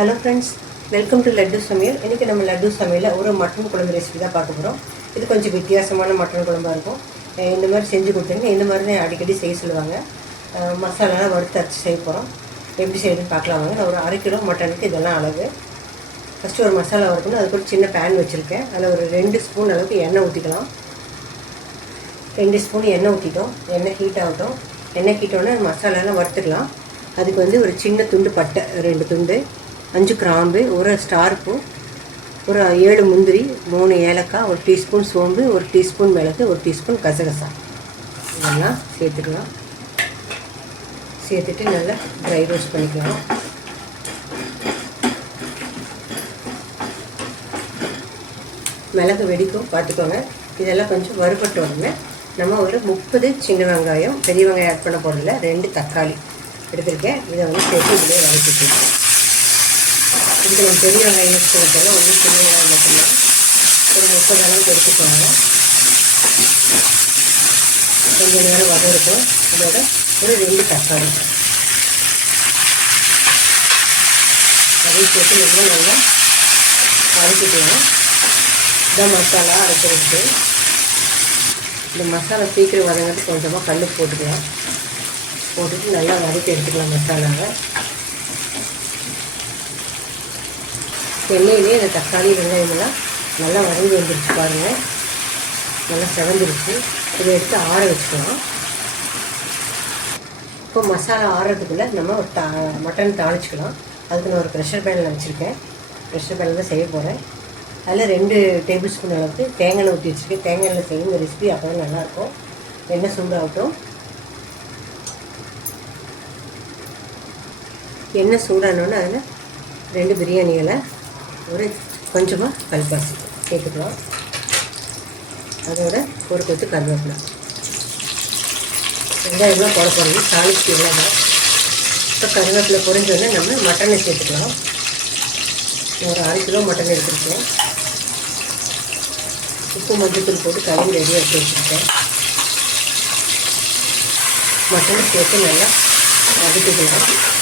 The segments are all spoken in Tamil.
Hello friends welcome to Laddu சமையல் இன்றைக்கி நம்ம லட்டு சமையலில் ஒரு மட்டன் குழம்பு ரெசிபி தான் பார்க்க போகிறோம் இது கொஞ்சம் வித்தியாசமான மட்டன் குழம்பாக இருக்கும். இந்த மாதிரி செஞ்சு கொடுத்தீங்கன்னா இந்த மாதிரி தான் அடிக்கடி செய்ய சொல்லுவாங்க. மசாலாலாம் வறுத்து அரைச்சி செய்ய போகிறோம் எப்படி செய்யுதுன்னு பார்க்கலாம் வாங்க. நான் ஒரு அரை கிலோ மட்டனுக்கு இதெல்லாம் அளவு. ஃபஸ்ட்டு ஒரு மசாலா வறுக்கணும். அதுக்கு ஒரு சின்ன பேன் வச்சுருக்கேன். அதில் ஒரு ரெண்டு ஸ்பூன் அளவுக்கு எண்ணெய் ஊற்றிக்கலாம் ரெண்டு ஸ்பூன் எண்ணெய் ஊற்றிட்டோம் எண்ணெய் ஹீட் ஆகட்டும். எண்ணெய் ஹீட்டோன்னே மசாலாலாம் வறுத்துக்கலாம். அதுக்கு வந்து ஒரு சின்ன துண்டு பட்டை ரெண்டு துண்டு. அஞ்சு கிராம்பு ஒரு ஸ்டார் பூ ஒரு ஏழு முந்திரி மூணு ஏலக்காய் ஒரு டீஸ்பூன் சோம்பு ஒரு டீஸ்பூன் மிளகு ஒரு டீஸ்பூன் கசகசா. இதெல்லாம் சேர்த்துக்கலாம். சேர்த்துட்டு நல்லா ட்ரை ரோஸ்ட் பண்ணிக்கலாம். மிளகு வெடிக்கும் பார்த்துக்கோங்க. இதெல்லாம் கொஞ்சம் வறுபட்டு உடனே நம்ம ஒரு முப்பது சின்ன வெங்காயம் பெரிய வெங்காயம் ஆட் பண்ண போகிறதில்ல ரெண்டு தக்காளி எடுத்திருக்கேன். இதை வந்து சேர்த்து இதிலே வதக்கிக்கலாம். இதுக்கு நம்ம பெரிய வெங்காயம் யூஸ் பண்ணுறதுல ஒன்று சின்ன வெங்காயம் மட்டும்தான். ஒரு முப்பது அளவுக்கு எடுத்துக்கோங்க. கொஞ்சம் நேரம் வதஇருக்கும் இதோட ஒரு ரெண்டு தக்காளி. அதையும் போட்டு ரொம்ப நல்லா வதக்கிக்கலாம். இதான் மசாலா அரைக்கிறதுக்கு. இந்த மசாலா சீக்கிரம் வதங்கிறது கொஞ்சமாக கல் போட்டுக்கலாம். போட்டுட்டு நல்லா வதக்கி எடுத்துக்கலாம் மசாலாவை. எண்ணெயிலே இந்த தக்காளி வெங்காயமெல்லாம் நல்லா வதங்கி வந்துருச்சு பாருங்கள் நல்லா செவந்துருச்சு. இதை எடுத்து ஆற வச்சுக்கலாம். இப்போ மசாலா ஆறுறதுக்குள்ளே நம்ம ஒரு தா மட்டன் தாளிச்சுக்கலாம். அதுக்கு நான் ஒரு ப்ரெஷர் பேனில் வச்சுருக்கேன். ப்ரெஷர் பேனில் தான் செய்ய போகிறேன் அதில் ரெண்டு டேபிள் ஸ்பூன் அளவுக்கு தேங்காய் ஊற்றி வச்சுருக்கேன். தேங்காய் செய்யும் இந்த ரெசிபி அப்போ தான் நல்லாயிருக்கும். எண்ணெய் சூடாகட்டும். எண்ணெய் சூடானோன்னு அதில் ரெண்டு பிரியாணிகளை ஒரு கொஞ்சமாக கல்பாசி. சேர்த்துக்கலாம் அதோட ஒரு கொத்து கருவேப்பிலை. வெங்காயம்லாம் போட போகிறது தாளிச்சு இல்லாமல் இப்போ கருவேப்பிலை பொறிஞ்சோடனே நம்ம மட்டனை சேர்த்துக்கலாம். ஒரு அரை கிலோ மட்டன் எடுத்துருக்கோம். உப்பு மஞ்சத்தூள் போட்டு கழுவி ரெடியாக எடுத்து வச்சுருக்கேன். மட்டன் சேர்த்து நல்லா வதக்கிக்கலாம்.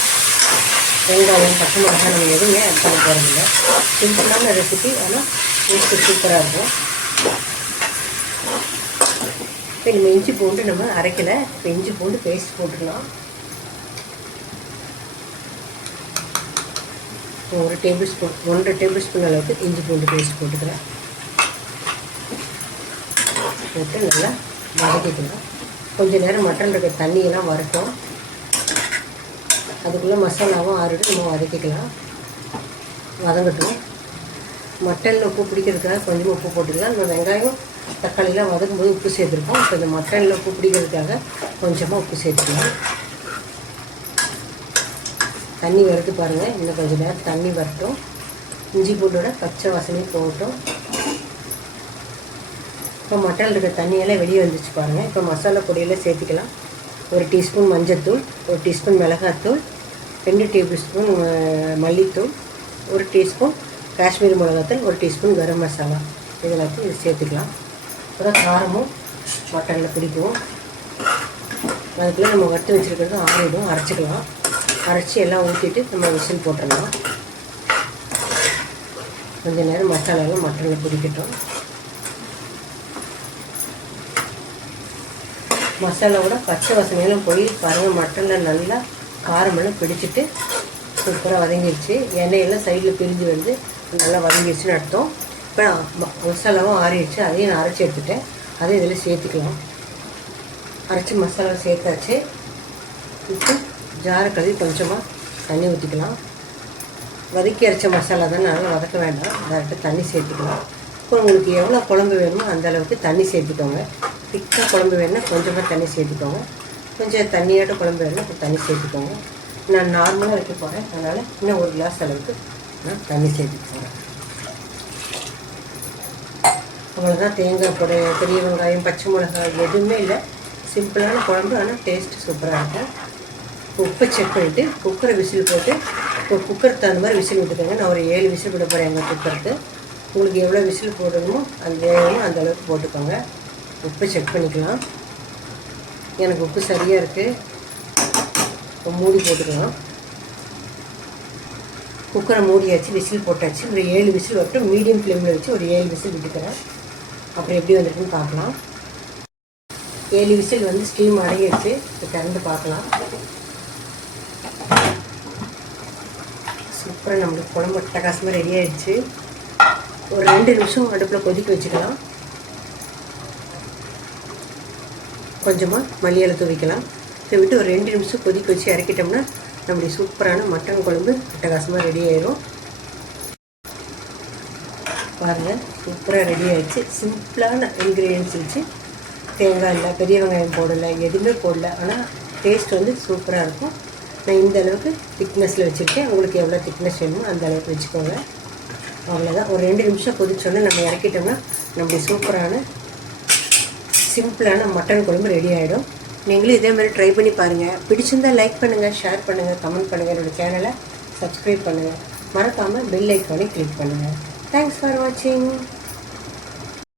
வெங்காயம் பச்சை மிளகாய் நம்ம எதுவுமே ஆட் பண்ண போகிறதில்ல சிம்பிளான ரெசிபி ஆனால் டேஸ்ட்டு சூப்பராக இருக்கும். இப்போ நம்ம இஞ்சி பூண்டு நம்ம அரைக்கலை. இப்போ இஞ்சி பூண்டு பேஸ்ட் போட்டுக்கலாம். ஒரு டேபிள் ஸ்பூன் ஒன்றரை டேபிள் ஸ்பூன் அளவுக்கு இஞ்சி பூண்டு பேஸ்ட் போட்டுக்கிறேன். போட்டு நல்லா வதக்கிக்கலாம். கொஞ்சம் நேரம் மட்டன் இருக்க தண்ணியெல்லாம் வரட்டும் அதுக்குள்ளே மசாலாவும் ஆறுட்டு நம்ம வதக்கிக்கலாம். வதங்கட்டும். மட்டனில் உப்பு பிடிக்கிறதுக்காக கொஞ்சமாக உப்பு போட்டுக்கலாம். நம்ம வெங்காயம் தக்காளிலாம் வதக்கும் போது உப்பு சேர்த்துருக்கோம் இப்போ இந்த மட்டனில் உப்பு பிடிக்கிறதுக்காக கொஞ்சமாக உப்பு சேர்த்துக்கலாம். தண்ணி வறுத்து பாருங்கள் இன்னும் கொஞ்சம் நேரம் தண்ணி வரட்டும். இஞ்சி பூண்டோட பச்சை வாசனையும் போகட்டும். இப்போ மட்டன் இருக்க தண்ணியெல்லாம் வெளியே வந்துச்சு பாருங்கள் இப்போ மசாலா பொடியெல்லாம் சேர்த்துக்கலாம். ஒரு டீஸ்பூன் மஞ்சத்தூள் ஒரு டீஸ்பூன் மிளகாத்தூள் ரெண்டு டேபிள் ஸ்பூன் மல்லித்தூள் ஒரு டீஸ்பூன் காஷ்மீரி மிளகாத்தூள் ஒரு டீஸ்பூன் கரம் மசாலா. இதெல்லாத்தையும் இது சேர்த்துக்கலாம். அப்புறம் காரமும் மட்டனில் பிடிக்கும் அதுக்குள்ளே நம்ம வறுத்து வச்சுருக்கிறது ஆறிடும். அரைச்சிக்கலாம். அரைச்சி எல்லாம் ஊற்றிட்டு நம்ம விசில் போட்டுடலாம். கொஞ்ச நேரம் மசாலாலாம் மட்டனில் பிடிக்கட்டும். மசாலாவோட பச்சை வசனையெல்லாம் போய் பாருங்கள் மட்டனில் நல்லா காரமெல்லாம் பிடிச்சிட்டு சூப்பராக வதங்கிடுச்சு எண்ணெயெல்லாம் சைடில் பிரிஞ்சு வந்து நல்லா வதங்கிடுச்சுன்னு அர்த்தம். இப்போ மசாலாவும் ஆறிடுச்சு. அதையும் நான் அரைச்சி எடுத்துட்டேன். அதையும் இதில் சேர்த்துக்கலாம். அரைச்சி மசாலா சேர்த்தாச்சு. இப்போ ஜார கழுவி கொஞ்சமாக தண்ணி ஊற்றிக்கலாம் வதக்கி அரைச்ச மசாலா தான் நல்லா வதக்க வேண்டாம். டேரெக்டாக தண்ணி சேர்த்துக்கலாம். இப்போ உங்களுக்கு எவ்வளோ குழம்பு வேணுமோ அந்த அளவுக்கு தண்ணி சேர்த்துக்கோங்க. திக்காக குழம்பு வேணும்னா கொஞ்சமாக தண்ணி சேர்த்துக்கோங்க. கொஞ்சம் தண்ணியோட குழம்பு வேணும் தண்ணி சேர்த்துக்கோங்க. நான் நார்மலாக வைக்க போகிறேன் அதனால் இன்னும் ஒரு கிளாஸ் அளவுக்கு நான் தண்ணி சேர்த்துக்க போகிறேன் அவ்வளோதான் தேங்காய் பொடி பெரிய வெங்காயம் பச்சை மிளகாய் எதுவுமே இல்லை. சிம்பிளான குழம்பு ஆனால் டேஸ்ட்டு சூப்பராக இருக்கும். உப்பை செக் பண்ணிவிட்டு குக்கரை விசில் போட்டு இப்போ குக்கருக்கு தகுந்த மாதிரி விசில் விட்டுக்கோங்க. நான் ஒரு ஏழு விசில் விட போகிறேன் எங்கள் குக்கருக்கு உங்களுக்கு எவ்வளோ விசில் போடணுமோ அந்த வேகமோ அந்த அளவுக்கு போட்டுக்கோங்க. உப்பை செக் பண்ணிக்கலாம். எனக்கு உப்பு சரியாக இருக்குது மூடி போட்டுக்கலாம். குக்கரை மூடியாச்சு விசில் போட்டாச்சு. ஒரு ஏழு விசில் வரட்டும். மீடியம் ஃப்ளேமில் வச்சு ஒரு ஏழு விசில் விட்டுக்கிறேன். அப்புறம் எப்படி வந்துருக்குன்னு பார்க்கலாம். ஏழு விசில் வந்து ஸ்டீம் அடங்கிடுச்சு இப்போ திறந்து பார்க்கலாம். சூப்பராக நம்மளுக்கு குழம்பு அட்டகாசமாக ரெடி ஆகிடுச்சு ஒரு ரெண்டு நிமிஷம் அடுப்பில் கொதிக்க வச்சுக்கலாம். கொஞ்சமாக மல்லியில தூவிக்கலாம். இதை விட்டு ஒரு ரெண்டு நிமிஷம் கொதிக்க வச்சு இறக்கிட்டோம்னா நம்முடைய சூப்பரான மட்டன் குழம்பு அட்டகாசமாக ரெடி ஆயிரும். பாருங்கள் சூப்பராக ரெடி ஆயிடுச்சு. சிம்பிளான இன்க்ரீடியன்ஸ் வச்சு தேங்காய் இல்லை பெரிய வெங்காயம் போடலை எதுவுமே போடல. ஆனால் டேஸ்ட் வந்து சூப்பராக இருக்கும். நான் இந்த அளவுக்கு திக்னஸில் வச்சுருக்கேன். உங்களுக்கு எவ்வளோ திக்னஸ் வேணுமோ அந்த அளவுக்கு வச்சுக்கோங்க. அவ்வளோதான் ஒரு ரெண்டு நிமிஷம் கொதிச்சோன்னே நம்ம இறக்கிட்டோம்னா நம்மளுடைய சூப்பரான சிம்பிளான மட்டன் குழம்பு ரெடி ஆகிடும் நீங்களும் இதே மாதிரி ட்ரை பண்ணி பாருங்கள் பிடிச்சிருந்தா லைக் பண்ணுங்கள் ஷேர் பண்ணுங்கள் கமெண்ட் பண்ணுங்கள் என்னோடய சேனலை சப்ஸ்கிரைப் பண்ணுங்கள் மறக்காமல் பெல் ஐக்கானே கிளிக் பண்ணுங்கள் தேங்க்ஸ் ஃபார் வாட்சிங்